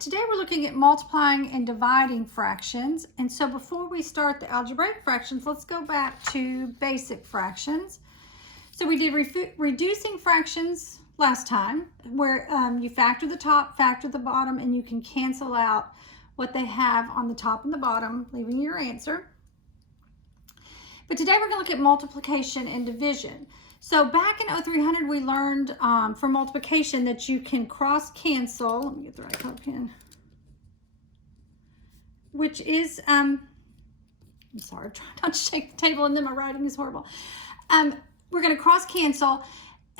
today we're looking at multiplying and dividing fractions. And so before we start the algebraic fractions, let's go back to basic fractions. So we did reducing fractions last time, where you factor the top, factor the bottom, and you can cancel out what they have on the top and the bottom, leaving your answer. But today we're going to look at multiplication and division. So back in 0300, we learned for multiplication that you can cross cancel. Let me get the right color pen. Which is, I'm sorry, I'm trying not to shake the table and then my writing is horrible. We're going to cross cancel.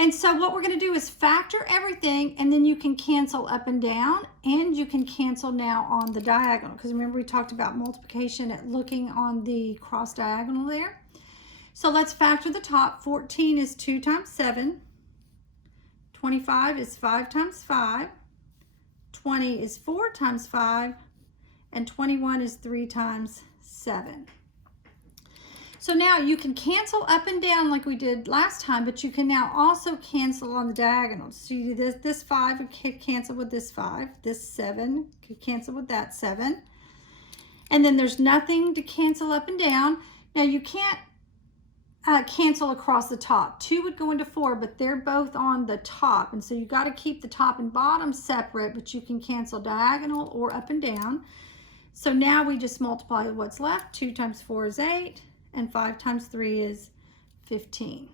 And so what we're going to do is factor everything, and then you can cancel up and down, and you can cancel now on the diagonal. Because remember we talked about multiplication at looking on the cross diagonal there. So let's factor the top. 14 is 2 times 7. 25 is 5 times 5. 20 is 4 times 5. And 21 is 3 times 7. So now you can cancel up and down like we did last time, but you can now also cancel on the diagonals. So you do this 5 would cancel with this 5. This 7 could cancel with that 7. And then there's nothing to cancel up and down. Now you can't cancel across the top. 2 would go into 4, but they're both on the top, and so you got to keep the top and bottom separate, but you can cancel diagonal or up and down. So now we just multiply what's left. 2 times 4 is 8, and 5 times 3 is 15.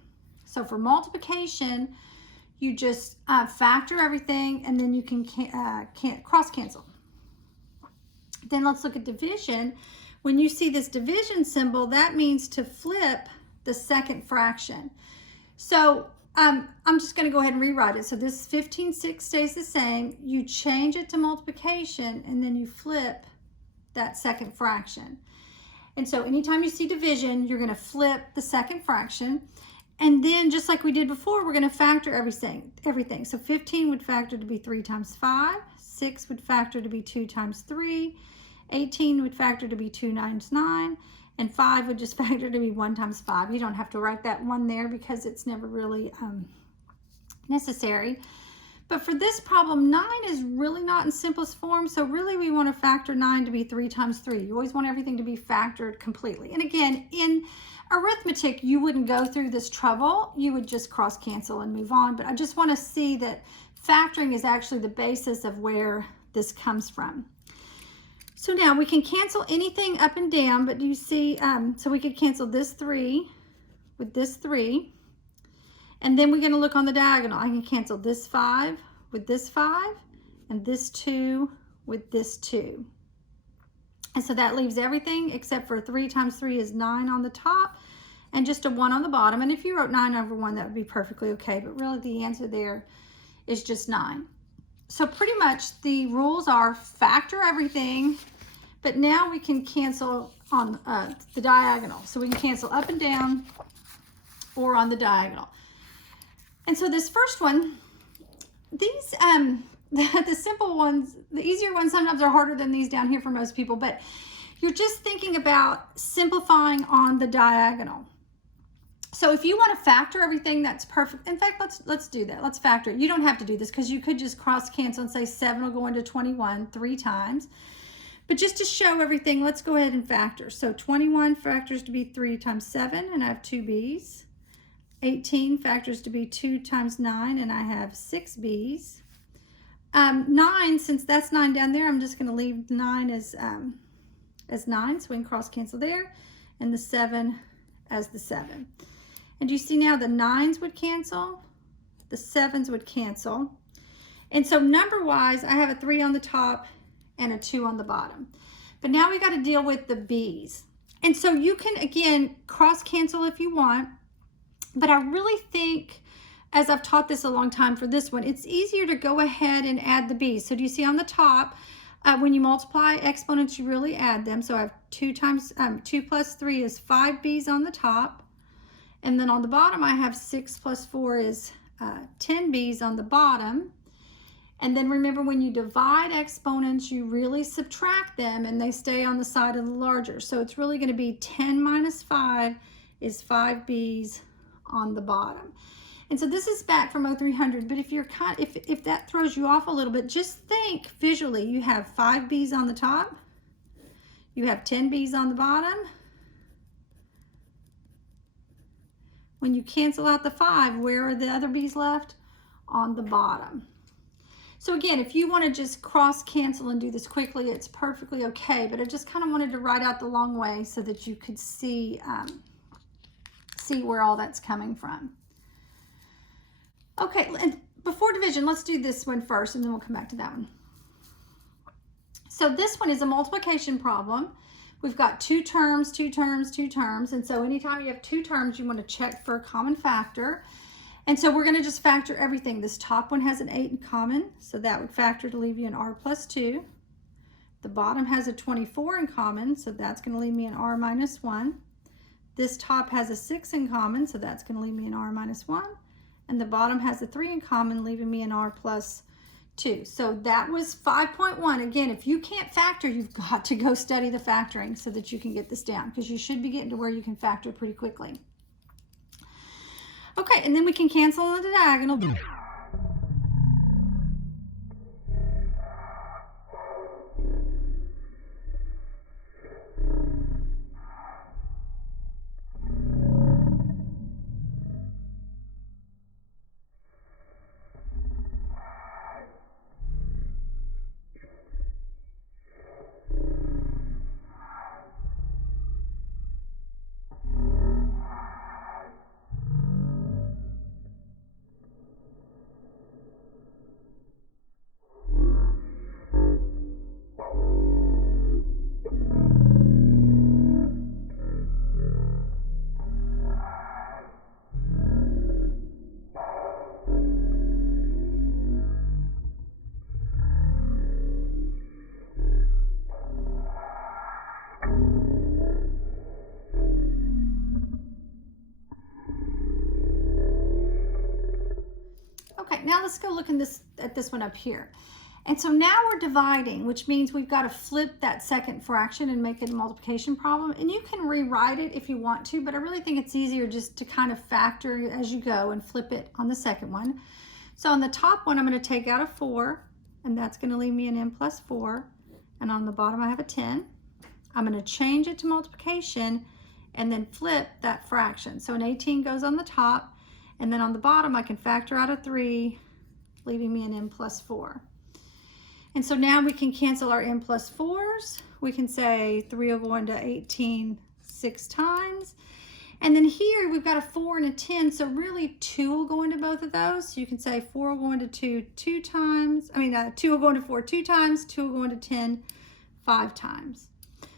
So for multiplication, you just factor everything, and then you can cross cancel. Then let's look at division. When you see this division symbol, that means to flip the second fraction. So I'm just going to go ahead and rewrite it. So this 15/6 stays the same. You change it to multiplication, and then you flip that second fraction. And so anytime you see division, you're going to flip the second fraction. And then just like we did before, we're going to factor everything. So 15 would factor to be 3 times 5. 6 would factor to be 2 times 3. 18 would factor to be 2 times 9. And 5 would just factor to be 1 times 5. You don't have to write that 1 there because it's never really necessary. But for this problem, 9 is really not in simplest form. So really we want to factor 9 to be 3 times 3. You always want everything to be factored completely. And again, in arithmetic, you wouldn't go through this trouble. You would just cross cancel and move on. But I just want to see that factoring is actually the basis of where this comes from. So now we can cancel anything up and down, but do you see, so we could cancel this 3 with this 3. And then we're going to look on the diagonal. I can cancel this 5 with this 5, and this 2 with this 2. And so that leaves everything except for 3 times 3 is 9 on the top, and just a 1 on the bottom. And if you wrote 9 over 1, that would be perfectly okay. But really the answer there is just 9. So pretty much the rules are factor everything, but now we can cancel on the diagonal. So we can cancel up and down or on the diagonal. And so this first one, these, the simple ones, the easier ones sometimes are harder than these down here for most people, but you're just thinking about simplifying on the diagonal. So if you want to factor everything, that's perfect. In fact, let's do that. Let's factor it. You don't have to do this because you could just cross cancel and say 7 will go into 21 3 times. But just to show everything, let's go ahead and factor. So 21 factors to be 3 times 7, and I have 2 B's. 18 factors to be 2 times 9, and I have 6 B's. 9, since that's 9 down there, I'm just going to leave 9 as 9, so we can cross cancel there, and the 7 as the 7. And you see now the 9s would cancel, the 7s would cancel. And so number-wise, I have a 3 on the top and a 2 on the bottom. But now we got to deal with the B's. And so you can, again, cross cancel if you want. But I really think, as I've taught this a long time for this one, it's easier to go ahead and add the B's. So do you see on the top, when you multiply exponents, you really add them. So I have 2 plus 3 is 5 B's on the top. And then on the bottom, I have 6 plus 4 is 10 B's on the bottom. And then remember, when you divide exponents, you really subtract them, and they stay on the side of the larger. So it's really going to be 10 minus 5 is 5 B's on the bottom. And so this is back from 0300, but if you're if that throws you off a little bit, just think visually. You have 5 B's on the top, you have 10 B's on the bottom. When you cancel out the 5, where are the other B's left? On the bottom. So again, if you want to just cross cancel and do this quickly, it's perfectly okay, but I just kind of wanted to write out the long way so that you could see where all that's coming from. Okay, and before division, let's do this one first and then we'll come back to that one. So this one is a multiplication problem. We've got 2 terms, 2 terms, 2 terms, and so anytime you have 2 terms, you want to check for a common factor. And so we're going to just factor everything. This top one has an 8 in common, so that would factor to leave you an r plus 2. The bottom has a 24 in common, so that's going to leave me an r minus 1. This top has a 6 in common, so that's going to leave me an r minus 1. And the bottom has a 3 in common, leaving me an r plus 2. So that was 5.1. Again, if you can't factor, you've got to go study the factoring so that you can get this down, because you should be getting to where you can factor pretty quickly. Okay, and then we can cancel on the diagonal. Okay, now let's go look at this one up here. And so now we're dividing, which means we've got to flip that second fraction and make it a multiplication problem. And you can rewrite it if you want to, but I really think it's easier just to kind of factor as you go and flip it on the second one. So on the top one, I'm going to take out a 4, and that's going to leave me an n plus 4. And on the bottom, I have a 10. I'm going to change it to multiplication and then flip that fraction. So an 18 goes on the top. And then on the bottom, I can factor out a 3, leaving me an n plus 4. And so now we can cancel our n plus 4s. We can say 3 will go into 18 6 times. And then here we've got a 4 and a 10, so really 2 will go into both of those. So you can say 4 will go into 2 times. 2 will go into 4 2 times, 2 will go into 10 5 times.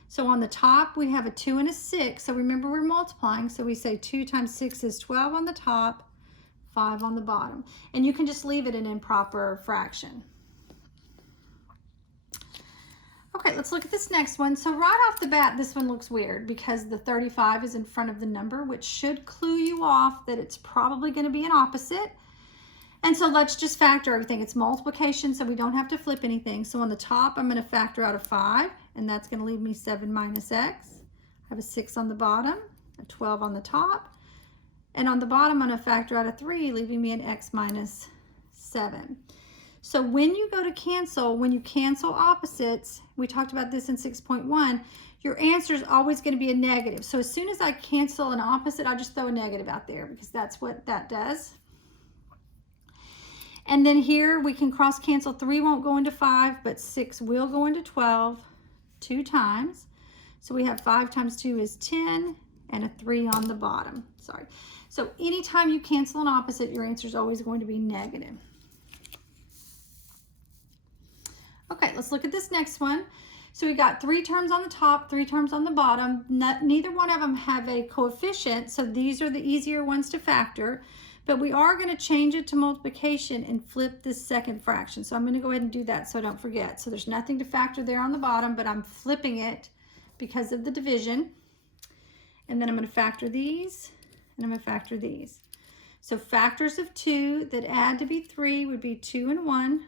So on the top, we have a 2 and a 6. So remember, we're multiplying. So we say 2 times 6 is 12 on the top, 5 on the bottom. And you can just leave it an improper fraction. Okay, let's look at this next one. So right off the bat, this one looks weird because the 35 is in front of the number, which should clue you off that it's probably going to be an opposite. And so let's just factor everything. It's multiplication, so we don't have to flip anything. So on the top, I'm going to factor out a 5, and that's going to leave me 7 minus x. I have a 6 on the bottom, a 12 on the top. And on the bottom, I'm going to factor out a 3, leaving me an x minus 7. So when you go to cancel, when you cancel opposites, we talked about this in 6.1, your answer is always going to be a negative. So as soon as I cancel an opposite, I just throw a negative out there because that's what that does. And then here we can cross cancel. 3 won't go into 5, but 6 will go into 12 2 times. So we have 5 times 2 is 10 and a 3 on the bottom. Sorry. So anytime you cancel an opposite, your answer is always going to be negative. Okay, let's look at this next one. So we got 3 terms on the top, 3 terms on the bottom. Neither one of them have a coefficient, so these are the easier ones to factor. But we are going to change it to multiplication and flip this second fraction. So I'm going to go ahead and do that so I don't forget. So there's nothing to factor there on the bottom, but I'm flipping it because of the division. And then I'm going to factor these, and I'm going to factor these. So factors of 2 that add to be 3 would be 2 and 1,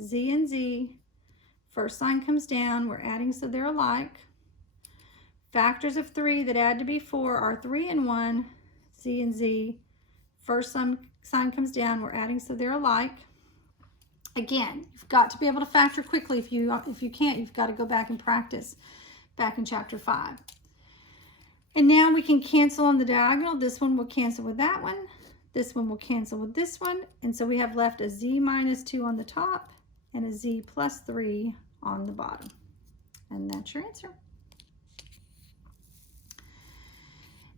z and z. First sign comes down, we're adding so they're alike. Factors of 3 that add to be 4 are 3 and 1, z and z. First sign comes down, we're adding so they're alike. Again, you've got to be able to factor quickly. If you can't, you've got to go back and practice back in chapter 5. And now we can cancel on the diagonal. This one will cancel with that one. This one will cancel with this one. And so we have left a z minus 2 on the top and a z plus 3 on the bottom. And that's your answer.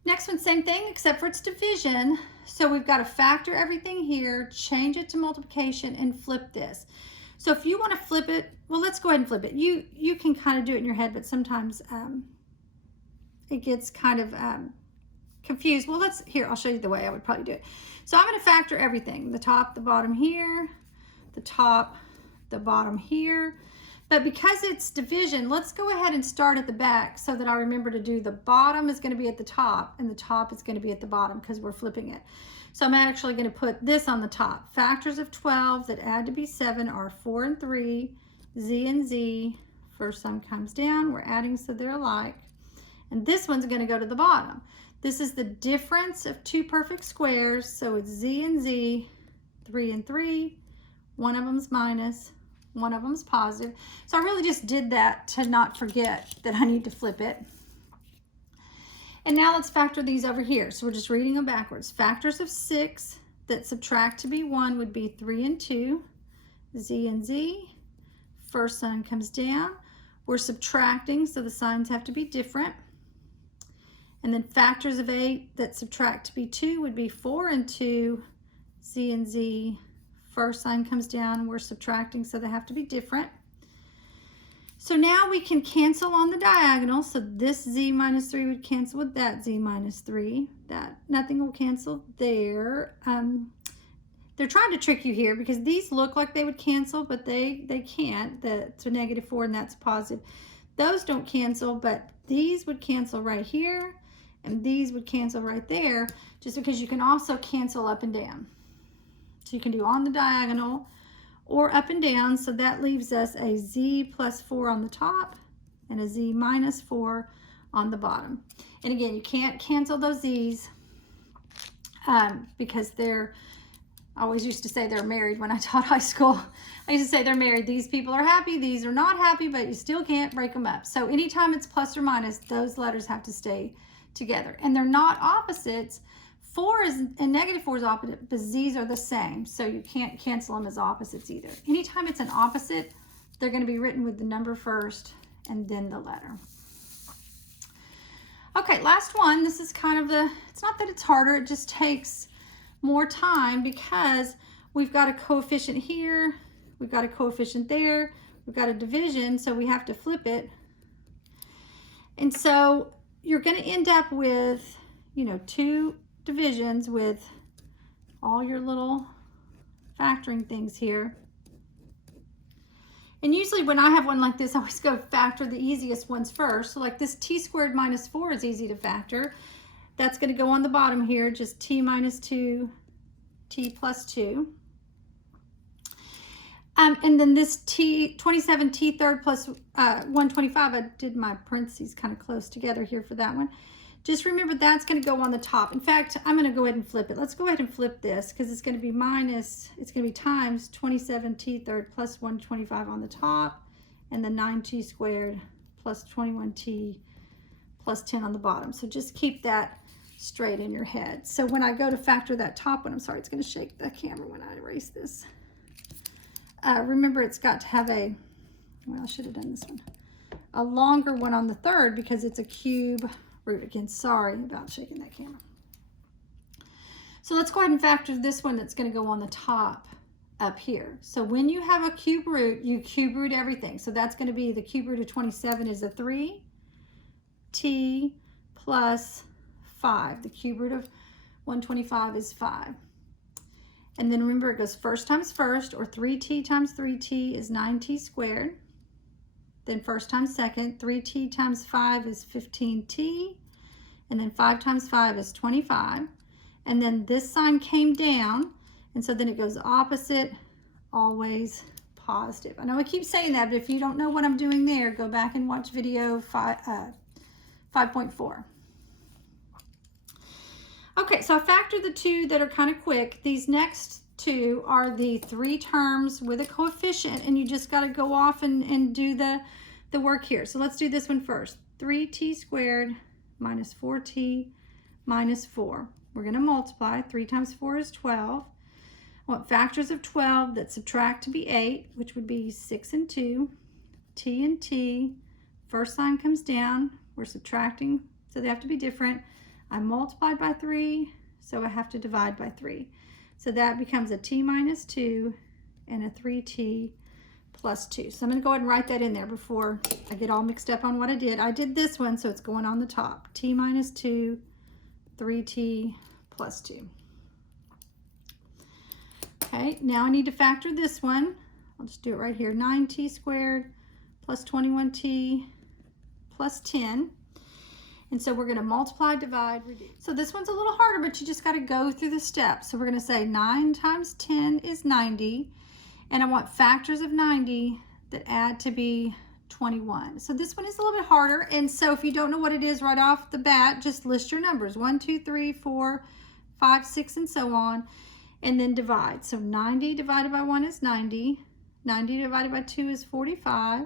Next one, same thing, except for its division. So we've got to factor everything here, change it to multiplication, and flip this. So if you want to flip it, well, let's go ahead and flip it. You can kind of do it in your head, but sometimes it gets kind of confused. Well, I'll show you the way I would probably do it. So I'm going to factor everything, the top, the bottom here, the top, the bottom here. But because it's division, let's go ahead and start at the back so that I remember to do the bottom is going to be at the top and the top is going to be at the bottom because we're flipping it. So I'm actually going to put this on the top. Factors of 12 that add to be 7 are 4 and 3, z and z. First sign comes down, we're adding so they're alike. And this one's going to go to the bottom. This is the difference of two perfect squares, so it's z and z, 3 and 3, one of them's minus, one of them's positive. So I really just did that to not forget that I need to flip it. And now let's factor these over here. So we're just reading them backwards. Factors of 6 that subtract to be 1 would be 3 and 2, z and z. First sign comes down. We're subtracting, so the signs have to be different. And then factors of 8 that subtract to be 2 would be 4 and 2, z and z. First sign comes down, we're subtracting, so they have to be different. So now we can cancel on the diagonal. So this z minus 3 would cancel with that z minus 3. Nothing will cancel there. They're trying to trick you here because these look like they would cancel, but they can't. That's a negative 4 and that's positive. Those don't cancel, but these would cancel right here and these would cancel right there, just because you can also cancel up and down. So you can do on the diagonal or up and down. So that leaves us a z plus 4 on the top and a z minus 4 on the bottom. And again, you can't cancel those z's because I always used to say they're married when I taught high school. I used to say they're married. These people are happy, these are not happy, but you still can't break them up. So anytime it's plus or minus, those letters have to stay together. And they're not opposites. 4 and negative 4 is opposite, but z's are the same, so you can't cancel them as opposites either. Anytime it's an opposite, they're going to be written with the number first and then the letter. Okay, last one. This is kind of it's not that it's harder, it just takes more time because we've got a coefficient here, we've got a coefficient there, we've got a division, so we have to flip it. And so you're going to end up with, two divisions with all your little factoring things here. And usually when I have one like this, I always go factor the easiest ones first. So like this t squared minus 4 is easy to factor. That's going to go on the bottom here, just t minus 2, t plus 2. And then this 27 t third plus 125, I did my parentheses kind of close together here for that one. Just remember that's going to go on the top. In fact, I'm going to go ahead and flip it. Let's go ahead and flip this because it's going to be times 27 t third plus 125 on the top and the 9t squared plus 21t plus 10 on the bottom. So just keep that straight in your head. So when I go to factor that top one, I'm sorry, it's going to shake the camera when I erase this. Remember, it's got to have I should have done this one, a longer one on the third because it's a cube root. Again, sorry about shaking that camera. So let's go ahead and factor this one that's going to go on the top up here. So when you have a cube root, you cube root everything. So that's going to be the cube root of 27 is a 3t plus 5. The cube root of 125 is 5. And then remember, it goes first times first, or 3t times 3t is 9t squared. Then first times second, 3t times 5 is 15t. And then 5 times 5 is 25. And then this sign came down, and so then it goes opposite, always positive. I know I keep saying that, but if you don't know what I'm doing there, go back and watch video 5.4. Okay, so I factored the two that are kind of quick. These next two are the 3 terms with a coefficient, and you just got to go off and do the work here. So let's do this one first. 3t squared minus 4t minus 4. We're going to multiply. 3 times 4 is 12. I want factors of 12 that subtract to be 8, which would be 6 and 2, t and t. First line comes down. We're subtracting, so they have to be different. I multiplied by 3, so I have to divide by 3. So that becomes a t minus 2 and a 3t plus 2. So I'm going to go ahead and write that in there before I get all mixed up on what I did. I did this one, so it's going on the top. T minus 2, 3t plus 2. Okay, now I need to factor this one. I'll just do it right here. 9t squared plus 21t plus 10. And so we're going to multiply, divide, reduce. So this one's a little harder, but you just got to go through the steps. So we're going to say 9 times 10 is 90. And I want factors of 90 that add to be 21. So this one is a little bit harder. And so if you don't know what it is right off the bat, just list your numbers. 1, 2, 3, 4, 5, 6, and so on. And then divide. So 90 divided by 1 is 90. 90 divided by 2 is 45.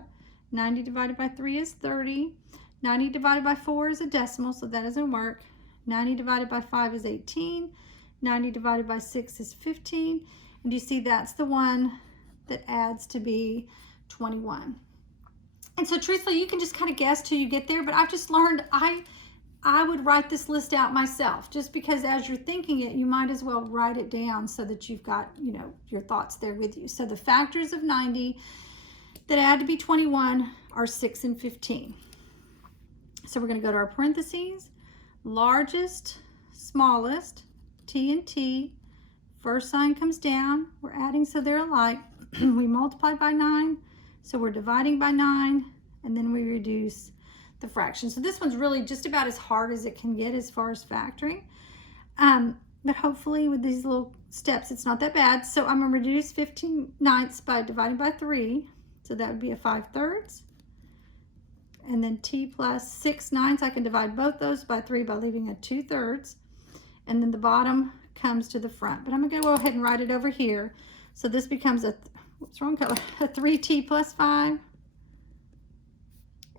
90 divided by 3 is 30. 90 divided by 4 is a decimal, so that doesn't work. 90 divided by 5 is 18. 90 divided by 6 is 15. And you see that's the one that adds to be 21. And so truthfully, you can just kind of guess till you get there, but I've just learned I would write this list out myself, just because as you're thinking it, you might as well write it down so that you've got, you know, your thoughts there with you. So the factors of 90 that add to be 21 are 6 and 15. So we're going to go to our parentheses, largest, smallest, t and t. First sign comes down. We're adding so they're alike. We multiply by 9, so we're dividing by 9, and then we reduce the fraction. So this one's really just about as hard as it can get as far as factoring. But hopefully with these little steps, it's not that bad. So I'm going to reduce 15/9 by dividing by 3. So that would be a 5/3. And then t plus 6/9, I can divide both those by 3 by leaving a 2/3. And then the bottom comes to the front. But I'm going to go ahead and write it over here. So this becomes a, what's wrong color? A 3t plus 5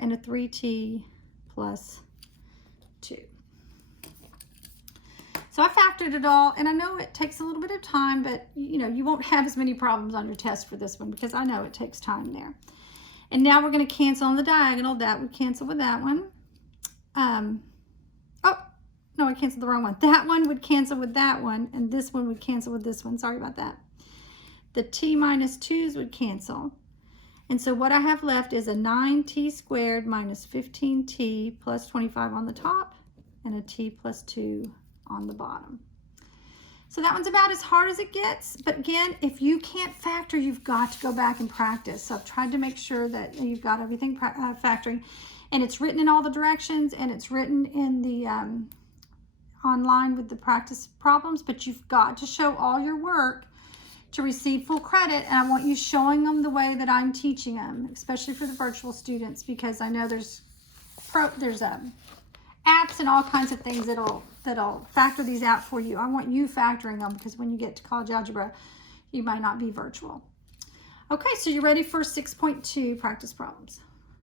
and a 3t plus 2. So I factored it all, and I know it takes a little bit of time, but you know, you won't have as many problems on your test for this one because I know it takes time there. And now we're going to cancel on the diagonal. That would cancel with that one. Oh, no, I canceled the wrong one. That one would cancel with that one, and this one would cancel with this one. Sorry about that. The t minus 2's would cancel. And so what I have left is a 9t squared minus 15t plus 25 on the top and a t plus 2 on the bottom. So that one's about as hard as it gets. But again, if you can't factor, you've got to go back and practice. So I've tried to make sure that you've got everything factoring. And it's written in all the directions, and it's written in the online with the practice problems. But you've got to show all your work to receive full credit, and I want you showing them the way that I'm teaching them, especially for the virtual students, because I know there's apps and all kinds of things that'll factor these out for you. I want you factoring them because when you get to college algebra, you might not be virtual. Okay, so you're ready for 6.2 practice problems.